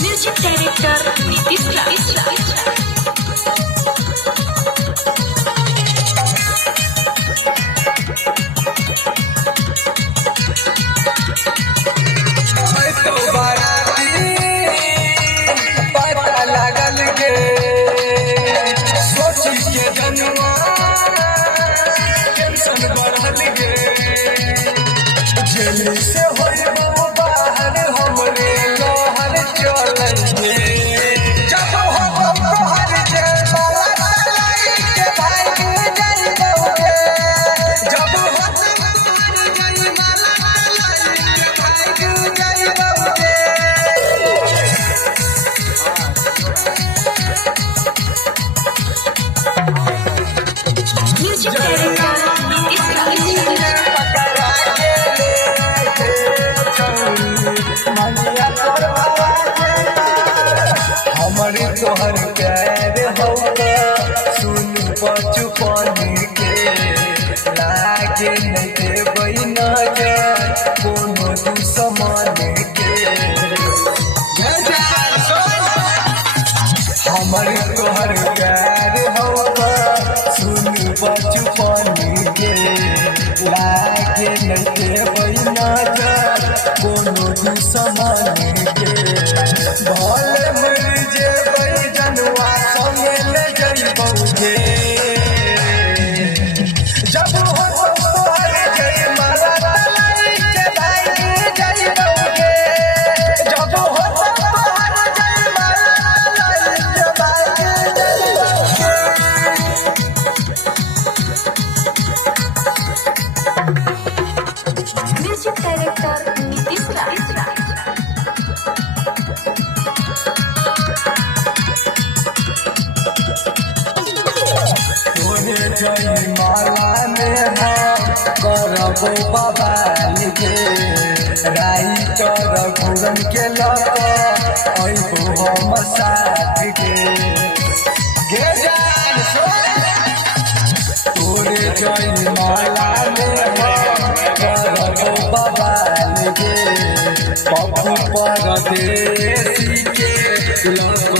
Music director Nitish जेल से हो बाहर हमरे लोहर चलेंगे जब हो तोहर जेल वाला के भाग जाइबोगे जब हो तोहर जेल वाला के भाग जाइबोगे। म्यूजिक डायरेक्टर नीतीश हमारे तोहर प्यार होगा सुन बचपन के लागे नहीं देबै नजर कोनो दुश्मन के हमारे तोहर प्यार होगा सुन बचपन के लागे नहीं देबै नजर कोनो दुश्मन के भले मर जेबै जनवा संगे ले जइबोगे जब हो तोहर जय माला के भाग जाइबोगे जब हो तोहर जय माला के भाग जाइबोगे। म्यूजिक डायरेक्टर नीतीश जय माला में हम करबो बवाल के राई कर घुरन के लको हम साथ के गे जान तोरे जय माला में हम करबो बवाल के पप्पू परदेसी के लको